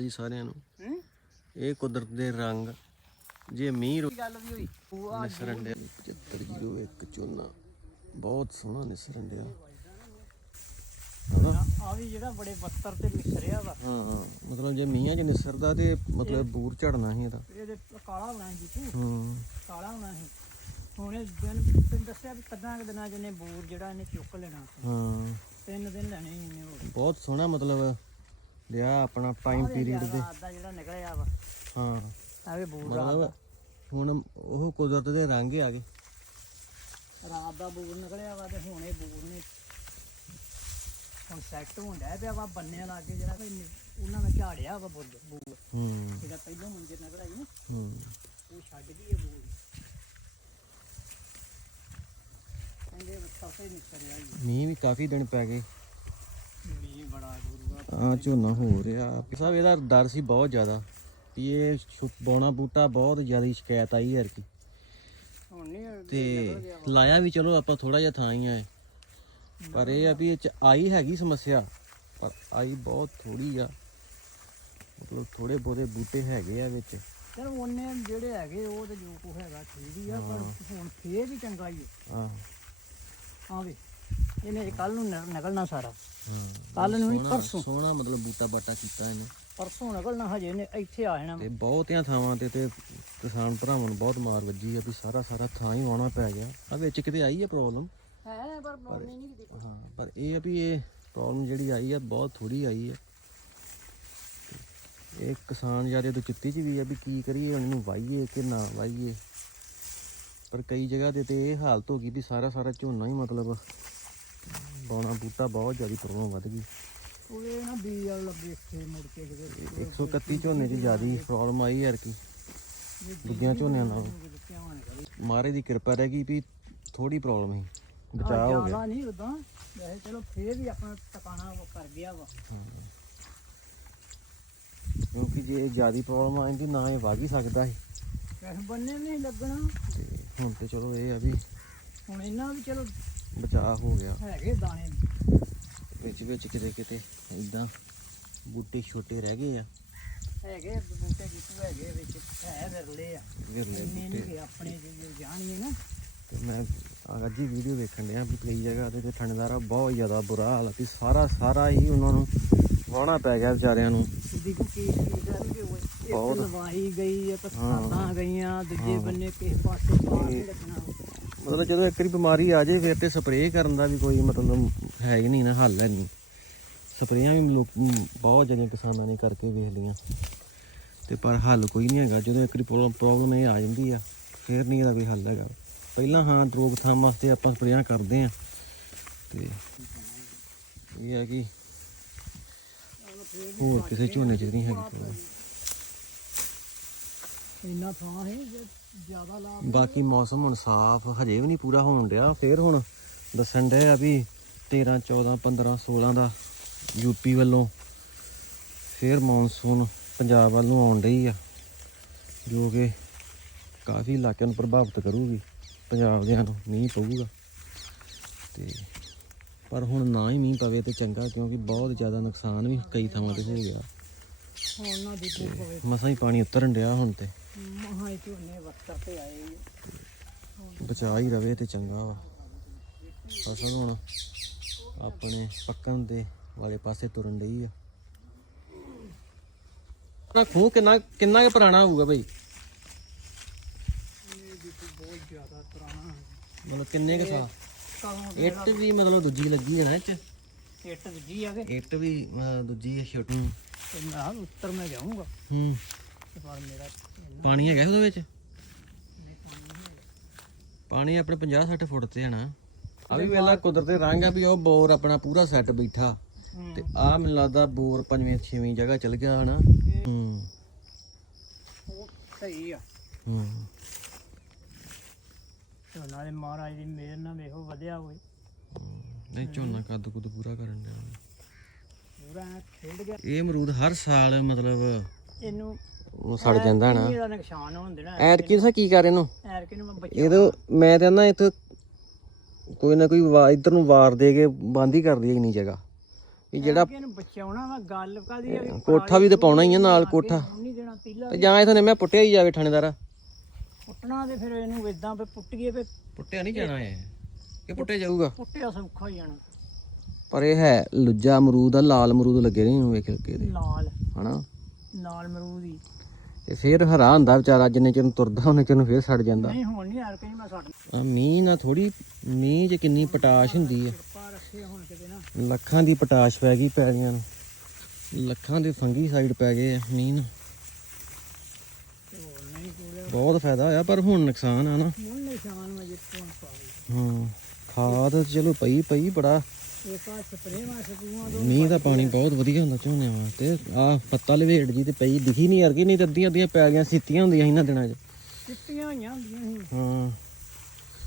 ਜੀ ਸਾਰਿਆਂ ਨੂੰ। ਹੂੰ? ਇਹ ਕੁਦਰਤ ਦੇ ਰੰਗ। ਜੇ ਮੀਂਹ ਰੁ- ਗੱਲ ਵੀ ਹੋਈ? ਉਹ ਆ ਨਿਸਰਨ ਡਿਆ 7501 ਚੋਨਾ। ਬਹੁਤ ਸੋਹਣਾ ਨਿਸਰਨ ਡਿਆ? ਆ ਵੀ ਜਿਹੜਾ ਬੜੇ ਬੱਤਰ ਤੇ ਮਿਸਰਿਆ ਵਾ। ਹਾਂ ਮਤਲਬ ਜੇ ਮੀਂਹਾਂ 'ਚ ਨਿਸਰਦਾ ਤੇ ਮਤਲਬ ਬੂਰ ਝੜਨਾ ਸੀ ਇਹਦਾ ਇਹਦੇ ਕਾਲਾ ਹੋਣਾ ਸੀ ਤੂੰ ਹੂੰ। ਕਾਲਾ ਹੋਣਾ ਸੀ। ਹੁਣ ਦਿਨ ਤੈਨੂੰ ਦੱਸਿਆ ਵੀ ਕਦਾਂ ਕੁ ਦਿਨਾਂ ਜਿਹਨੇ ਬੂਰ ਜਿਹੜਾ ਇਹਨੇ ਚੁੱਕ ਲੈਣਾ ਹਾਂ। ਤਿੰਨ ਦਿਨ ਲੈਣੇ ਸੀ ਇਹਨੇ ਹੋਰ। ਬਹੁਤ ਸੋਹਣਾ ਮਤਲਬ ਲਿਆ ਆਪਣਾ ਟਾਈਮ ਪੀਰੀਅਡ ਦੇ। ਰਾਤ ਦਾ ਜਿਹੜਾ ਨਿਕਲਿਆ ਵਾ। ਹਾਂ। ਆਵੇ ਬੂਰ ਰਾਤ ਮਤਲਬ ਹੁਣ ਉਹ ਕੁਦਰਤ ਦੇ ਰੰਗ ਹੀ ਆ ਗਏ। ਰਾਤ ਦਾ ਬੂਰ ਨਿਕਲਿਆ ਵਾ ਤੇ ਹੁਣ ਇਹ ਬੂਰ ਨੇ ਹੁਣ ਸੈੱਟ ਡਿਆ ਪਿਆ ਵਾ ਬੰਨਿਆਂ ਲਾਗੇ ਜਿਹੜਾ ਕੋਈ ਉਹਨਾਂ ਨੇ ਝਾੜਿਆ ਵਾ ਬੂਰ ਬੂਰ ਹੂੰ। ਜਿਹੜਾ ਪਹਿਲਾਂ ਮੰਜੇ ਨਿਕਲ ਆਈ ਨਾ ਹੂੰ। ਉਹ ਛੱਡ ਗਈ ਇਹ ਬੂਰ ਕਹਿੰਦੇ ਸਾਫੇ ਨਿਕਲਿਆ ਜੀ। ਮੀਂਹ ਵੀ ਕਾਫੀ ਦਿਨ ਪੈ ਗਏ। ਆ ਝੋਨਾ ਹੋ ਰਿਹਾ। ਸਾਹਿਬ ਇਹਦਾ ਡਰ ਸੀ ਬਹੁਤ ਜ਼ਿਆਦਾ ਵੀ ਇਹ ਬੌਣਾ ਬੂਟਾ ਬਹੁਤ ਜ਼ਿਆਦਾ ਸ਼ਿਕਾਇਤ ਆਈ ਯਾਰ ਕੀ ਤੇ ਲਾਇਆ ਵੀ ਚਲੋ ਆਪਾਂ ਥੋੜਾ ਜਿਹਾ ਥਾਂ ਹੀ ਆਏ ਪਰ ਇਹ ਆ ਵੀ ਇਹ ਚ ਆਈ ਹੈਗੀ ਸਮੱਸਿਆ ਪਰ ਆਈ ਬਹੁਤ ਥੋੜੀ ਆ। ਮਤਲਬ ਥੋੜੇ ਬਹੁਤੇ ਬੂਟੇ ਹੈਗੇ ਆ ਵਿੱਚ। ਚਲ ਉਹਨੇ ਜਿਹੜੇ ਹੈਗੇ ਉਹ ਤੇ ਜੋ ਕੋ ਹੈਗਾ ਠੀਕ ਹੀ ਆ ਪਰ ਹੁਣ ਫੇਰ ਵੀ ਚੰਗਾ ਹੀ ਆਹ ਆ। ਆ ਵੇ ਇਹਨੇ ਕੱਲ ਨੂੰ ਨਿਕਲਣਾ ਸਾਰਾ। ਕੱਲ ਨੂੰ ਨਹੀਂ ਪਰਸੋਂ। ਸੋਹਣਾ ਮਤਲਬ ਬੂਟਾ ਬਾਟਾ ਕੀਤਾ ਇਹਨੇ। ਪਰਸੋਂ ਨਿਕਲਣਾ ਹਜੇ ਨੇ ਇੱਥੇ ਆ ਜਾਣਾ। ਤੇ ਬਹੁਤਿਆਂ ਥਾਵਾਂ ਤੇ ਤੇ ਕਿਸਾਨ ਭਰਾਵਾਂ ਨੂੰ ਬਹੁਤ ਮਾਰ ਵੱਜੀ ਆ ਵੀ ਸਾਰਾ ਸਾਰਾ ਥਾਂ ਹੀ ਵਾਉਣਾ ਪੈ ਗਿਆ। ਆ ਵਿੱਚ ਕਿਤੇ ਆਈ ਹੈ ਪ੍ਰੋਬਲਮ ਹੈ ਪਰ ਪ੍ਰੋਬਲਮ ਨਹੀਂ ਕਿਤੇ। ਹਾਂ ਪਰ ਇਹ ਆ ਵੀ ਇਹ ਪ੍ਰੋਬਲਮ ਜਿਹੜੀ ਆਈ ਆ ਬਹੁਤ ਥੋੜੀ ਆਈ ਆ। ਇਹ ਕਿਸਾਨ ਜਿਆਦੇ ਤੋਂ ਚਿੱਤੀ ਚ ਵੀ ਆ ਵੀ ਕੀ ਕਰੀਏ ਹੁਣ ਇਹਨੂੰ ਵਾਹੀਏ ਕਿ ਨਾ ਵਾਹੀਏ। ਪਰ ਕਈ ਜਗ੍ਹਾ ਤੇ ਤੇ ਇਹ ਹਾਲਤ ਹੋ ਗਈ ਵੀ ਸਾਰਾ ਸਾਰਾ ਝੋਨਾ ਹੀ ਮਤਲਬ ਬੌਣਾ ਬੂਟਾ ਬਹੁਤ ਜ਼ਿਆਦਾ ਪ੍ਰੋਬਲਮ ਵੱਧ ਗਈ। ਉਹ ਇਹ ਨਾ ਬੀਜ ਵਾਲ ਲੱਗੇ ਇੱਥੇ ਮੁੜ ਕੇ ਕਿਤੇ। 131 ਝੋਨੇ 'ਚ ਜ਼ਿਆਦਾ ਪ੍ਰੋਬਲਮ ਆਈ ਯਾਰ ਕੀ। ਦੂਜਿਆਂ ਝੋਨਿਆਂ ਨਾਲ। ਧਿਆਨ ਕਰੀ ਮਹਾਰਾਜ ਦੀ ਕਿਰਪਾ ਰਹਿ ਗਈ ਵੀ ਥੋੜੀ ਪ੍ਰੋਬਲਮ ਸੀ। ਬਚਾਅ ਹੋ ਗਿਆ। ਨਹੀਂ ਉਦਾਂ ਵੈਸੇ ਚਲੋ ਫੇਰ ਵੀ ਆਪਣਾ ਟਿਕਾਣਾ ਉਹ ਕਰ ਗਿਆ ਵਾ। ਕਿਉਂਕਿ ਜੇ ਜ਼ਿਆਦਾ ਪ੍ਰੋਬਲਮ ਆਉਂਦੀ ਨਾ ਇਹ ਵਗ ਹੀ ਸਕਦਾ ਸੀ। ਬੰਨੇ ਨਹੀਂ ਲੱਗਣਾ। ਹੁਣ ਤੇ ਚਲੋ ਇਹ ਆ ਵੀ ਹੁਣ ਇਹਨਾਂ ਵੀ ਚਲੋ ਬਚਾਅ ਹੋ ਗਿਆ। ਹੈਗੇ ਦਾਣੇ। ਵਿੱਚ ਵਿੱਚ ਕਿਤੇ ਕਿਤੇ ਇਦਾਂ ਬੂਟੇ ਛੋਟੇ ਰਹਿ ਗਏ ਆ। ਹੈਗੇ ਬੂਟੇ ਜਿੱਤੂ ਹੈਗੇ ਵਿੱਚ ਹੈ ਵਿਰਲੇ ਆ। ਵਿਰਲੇ ਬੂਟੇ। ਆਪਣੇ ਜੇ ਜਾਣੀਏ ਨਾ। ਤੇ ਮੈਂ ਅੱਜ ਹੀ ਵੀਡੀਓ ਵੇਖਣ ਡਿਆ ਵੀ ਕਈ ਜਗ੍ਹਾ ਤੇ ਥਾਣੇਦਾਰਾ ਬਹੁਤ ਜ਼ਿਆਦਾ ਬੁਰਾ ਹਾਲ ਵੀ ਸਾਰਾ ਸਾਰਾ ਹੀ ਉਹਨਾਂ ਨੂੰ ਵਾਹਣਾ ਪੈ ਗਿਆ ਵਿਚਾਰਿਆਂ ਨੂੰ। ਸਿੱਧੀ ਕੀ ਕਰਨਗੇ ਉਹ ਇੱਕ। ਲਵਾਈ ਗਈ ਆ ਹਾਂ। ਪਸਾਤਾਂ ਗਈਆਂ ਦੂਜੇ ਹਾਂ। ਬੰਨੇ ਕਿਸੇ ਪਾਸੇ ਪਾ ਨਹੀਂ ਲੱਗਣਾ। ਮਤਲਬ ਜਦੋਂ ਇੱਕ ਵਾਰੀ ਬਿਮਾਰੀ ਆ ਜਾਏ, ਫਿਰ ਤੇ ਸਪਰੇਅ ਕਰਨ ਦਾ ਵੀ ਕੋਈ ਮਤਲਬ ਹੈ ਹੀ ਨਹੀਂ ਨਾ, ਹੱਲ ਹੈ ਨਹੀਂ। ਸਪਰੇਆਂ ਵੀ ਲੋਕ ਬਹੁਤ ਜਣੇ ਕਿਸਾਨਾਂ ਨੇ ਕਰਕੇ ਵੇਖ ਲਈਆਂ। ਤੇ ਪਰ ਹੱਲ ਕੋਈ ਨਹੀਂ ਹੈਗਾ। ਜਦੋਂ ਇੱਕ ਵਾਰੀ ਪ੍ਰੋਬਲਮ ਇਹ ਆ ਜਾਂਦੀ ਆ, ਫਿਰ ਨਹੀਂ ਇਹਦਾ ਕੋਈ ਹੱਲ ਹੈਗਾ। ਪਹਿਲਾਂ ਹਾਂ ਰੋਕਥਾਮ ਵਾਸਤੇ ਆਪਾਂ ਸਪਰੇਆਂ ਕਰਦੇ ਆ। ਤੇ ਇਹ ਆ ਕਿ ਹੋਰ ਕਿਸੇ ਝੋਨੇ ਚ ਨਹੀਂ ਹੈਗੀ ਇੰਨਾ ਥਾਂ ਹੈ ਜ਼ਿਆਦਾ ਲਾਭ ਬਾਕੀ ਮੌਸਮ ਹੁਣ ਸਾਫ਼, ਹਜੇ ਵੀ ਨਹੀਂ ਪੂਰਾ ਹੋਣ ਡਿਆ। ਫਿਰ ਹੁਣ ਦੱਸਣ ਡਏ ਆ ਵੀ 13 14 15 16 ਦਾ ਯੂਪੀ ਵੱਲੋਂ ਫਿਰ ਮੌਨਸੂਨ ਪੰਜਾਬ ਵੱਲ ਨੂੰ ਆਉਣ ਡਈ ਆ, ਜੋ ਕਿ ਕਾਫੀ ਇਲਾਕਿਆਂ ਨੂੰ ਪ੍ਰਭਾਵਿਤ ਕਰੂਗੀ। ਪੰਜਾਬ ਦਿਆਂ ਨੂੰ ਮੀਂਹ ਪਊਗਾ। ਤੇ ਪਰ ਹੁਣ ਨਾ ਹੀ ਮੀਂਹ ਪਵੇ ਤੇ ਚੰਗਾ, ਕਿਉਂਕਿ ਬਹੁਤ ਜ਼ਿਆਦਾ ਨੁਕਸਾਨ ਵੀ ਕਈ ਥਾਵਾਂ ਤੇ ਹੋ ਗਿਆ। ਹੁਣ ਨਾ ਦੀ ਪਵੇ ਮਸਾਂ ਹੀ ਪਾਣੀ ਉਤਰਨ ਡਿਆ ਹੁਣ ਤੇ। ਮਹਾਂ ਹੀ ਝੋਨੇ ਵਕਤ ਤੇ ਆਏ ਹੀ। ਬਚਾ ਹੀ ਰਵੇ ਤੇ ਚੰਗਾ ਵਾ। ਫਸਲ ਹੁਣ ਆਪਣੇ ਪੱਕਣ ਦੇ ਵਾਲੇ ਪਾਸੇ ਤੁਰਨ ਡਈ ਆ। ਨਾ ਖੂਹ ਕਿੰਨਾ ਕਿੰਨਾ ਕੁ ਪੁਰਾਣਾ ਹੋਊਗਾ ਬਈ? ਬਹੁਤ ਜ਼ਿਆਦਾ ਪੁਰਾਣਾ ਮਤਲਬ ਕਿੰਨੇ ਕੁ ਸਾਲ? ਇੱਟ ਵੀ ਮਤਲਬ ਦੂਜੀ ਲੱਗੀ ਹੈ ਨਾ ਚ ਇੱਟ ਜੀ ਆ ਗਏ ਇੱਟ ਵੀ ਦੂਜੀ ਛੋਟੂ। ਤੇ ਮੈਂ ਕਿਹਾ ਉੱਤਰ ਮੈਂ ਜਾਊਂਗਾ। ਹੂੰ। ਤੇ ਪਰ ਮੇਰਾ ਇੰਨਾ ਪਾਣੀ ਹੈਗਾ ਉਹਦੇ ਵਿੱਚ? ਪਾਣੀ ਆਪਣੇ 50 60 ਫੁੱਟ ਤੇ ਨਾ। ਆ ਵੀ ਵੇਲਾ ਕੁਦਰਤ ਦੇ ਰੰਗ ਆ ਵੀ ਉਹ ਬੋਰ ਆਪਣਾ ਪੂਰਾ ਸੈੱਟ ਬੈਠਾ। ਤੇ ਆ ਮੈਨੂੰ ਲੱਗਦਾ ਬੋਰ ਪੰਜਵੇਂ ਛੇਵੀਂ ਜਗ੍ਹਾ ਚਲ ਗਿਆ ਹਨਾ। ਹੂੰ। ਉਹ ਸਹੀ ਆ। ਹੂੰ। ਦੇ ਮਹਾਰਾਜ ਦੀ ਮਿਹਰ ਨਾਲ ਵੇਖੋ ਵਧਿਆ ਹੋਏ ਨਹੀਂ ਝੋਨਾ ਕੱਦ ਕੁਦ ਪੂਰਾ ਕਰਨ ਡਿਆ। ਪੂਰਾ ਐਂ ਖੇਡ ਗਿਆ। ਇਹ ਅਮਰੂਦ ਹਰ ਸਾਲ ਮਤਲਬ ਇਹਨੂੰ ਉਹ ਸੜ ਜਾਂਦਾ ਨਾ। ਇਹਦਾ ਨੁਕਸਾਨ ਹੋਣ ਦੇਣਾ। ਕੀ ਸਾ ਕੀ ਕਰ ਇਹਨੂੰ? ਐਰ ਕਿ ਨੂੰ ਮੈਂ ਬਚਾ ਇਹਦੋਂ ਮੈਂ ਤੇ ਨਾ ਇੱਥੇ ਕੋਈ ਨਾ ਕੋਈ ਵਾ- ਇੱਧਰ ਨੂੰ ਵਾਰ ਦੇ ਕੇ ਬੰਦ ਹੀ ਕਰ ਦਈਏ ਇੰਨੀ ਜਗ੍ਹਾ। ਵੀ ਜਿਹੜਾ ਇਹਨੂੰ ਬਚਾਉਣਾ ਵਾ ਗੱਲ ਕਾਦੀ ਆ ਵੀ ਕੋਠਾ ਵੀ ਤੇ ਪਾਉਣਾ ਹੀ ਆ ਨਾਲ ਕੋਠਾ। ਨਹੀਂ ਦੇਣਾ ਤੀਲਾ ਤੇ ਜਾਂ ਇਥੋਂ ਨੇ ਮੈਂ ਪੁੱਟਿਆ ਹੀ ਜਾਵੇ ਥਾਣੇਦਾਰਾ। ਪੁੱਟਣਾ ਤੇ ਫਿਰ ਇਹਨੂੰ ਇਦਾਂ ਵੀ ਪੁੱਟੀਏ ਵੀ ਪੁੱਟਿਆ ਨਹੀਂ ਜਾਣਾ ਇਹ। ਇਹ ਪੁੱਟਿਆ ਜਾਊਗਾ। ਪੁੱਟਿਆ ਸੌਖਾ ਹੀ ਜਾਣਾ। ਪਰ ਇਹ ਹੈ ਲੁੱਜਾ ਅਮਰੂਦ ਆ ਲਾਲ ਅਮਰੂਦ ਲੱਗੇ ਨੇ ਇਹਨੂੰ ਵੇਖ ਕੇ ਇਹਦੇ ਨਾਲ ਹਨਾ? ਨਾਲ ਮਰੂਦ ਹੀ। ਤੇ ਫੇਰ ਹਰਾ ਹੁੰਦਾ ਵਿਚਾਰਾ ਜਿੰਨੇ ਚਿਰ ਨੂੰ ਤੁਰਦਾ ਉਹਨੇ ਚਿਰ ਨੂੰ ਫੇਰ ਸੜ ਜਾਂਦਾ। ਨਹੀਂ ਹੁਣ ਨਹੀਂ ਯਾਰ ਕਹੀਂ ਮੈਂ ਛੱਡ ਆ ਮੀਂਹ ਨਾਲ ਥੋੜੀ ਮੀਂਹ 'ਚ ਕਿੰਨੀ ਪਟਾਸ਼ ਹੁੰਦੀ ਹੈ ਪਾ ਨਾ। ਲੱਖਾਂ ਦੀ ਪਟਾਸ਼ ਪੈ ਗਈ ਪੈਲੀਆਂ ਨੂੰ। ਲੱਖਾਂ ਦੇ ਫੰਗੀ ਸਾਈਡ ਪੈ ਗਏ ਆ ਮੀਂਹ ਨਾਲ। ਬਹੁਤ ਫਾਇਦਾ ਹੋਇਆ ਪਰ ਹੁਣ ਨੁਕਸਾਨ ਆ ਨਾ। ਹੁਣ ਹਾਂ ਖਾਦ ਚਲੋ ਪਈ ਪਈ ਬੜਾ। ਇੱਕ ਆ ਸਪਰੇਅ ਮਾ ਸਕੂਆਂ ਦੋ ਮੀਂਹ ਦਾ ਪਾਣੀ ਬਹੁਤ ਵਧੀਆ ਹੁੰਦਾ ਝੋਨੇ ਵਾਸਤੇ। ਆ ਪੱਤਾ ਲਵੇੜ ਜੀ ਤੇ ਪਈ ਦਿਖੀ ਨਹੀਂ ਕਿ ਨਹੀਂ ਤਾਂ ਅੱਧੀਆਂ ਅੱਧੀਆਂ ਪੈ ਗਈਆਂ ਸਿੱਤੀਆਂ ਹੁੰਦੀਆਂ ਇਹਨਾਂ ਦਿਨਾਂ 'ਚ। ਚਿੱਟੀਆਂ ਹੋਈਆਂ ਹੁੰਦੀਆਂ ਸੀ। ਹਾਂ।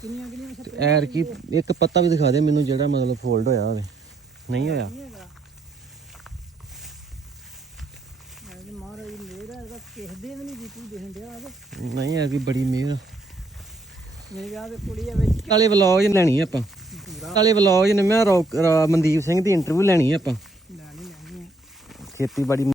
ਕਿੰਨੀਆਂ ਕਿੰਨੀਆਂ ਤੇ ਐਰ ਕੀ ਇੱਕ ਪੱਤਾ ਵੀ ਦਿਖਾ ਦੇ ਮੈਨੂੰ ਜਿਹੜਾ ਮਤਲਬ ਫੋਲਡ ਹੋਇਆ ਹੋਵੇ। ਨਹੀਂ ਹੋਇਆ? ਨਹੀਂ ਹੈਗਾ। ਮੈਂ ਤੇ ਮਹਾਰਾਜ ਦੀ ਮਿਹਰ ਹੈ ਇਹਦਾ ਕਿਸੇ ਦੇ ਵੀ ਨਹੀਂ ਦੀਪੂ ਦੇਖਣ ਡਿਆ ਆਵੇ ਨਹੀਂ ਐਰ ਕੀ ਬੜੀ ਮਿਹਰ। ਮੇਰੇ ਵਿਆਹ ਦੇ ਕੁੜੀ ਆ ਵਿੱਚ ਵਾਲੇ ਵਲੌਗ ਲੈਣੀ ਆ ਆਪਾਂ। ਵਾਲੇ ਵਲੌਗ ਨੇ ਮੈਂ ਰੌਕ- ਰਾ- ਮਨਦੀਪ ਸਿੰਘ ਦੀ ਇੰਟਰਵਿਊ ਲੈਣੀ ਆ ਆਪਾਂ। ਲੈਣੀ ਲੈਣੀ ਖੇਤੀਬਾੜੀ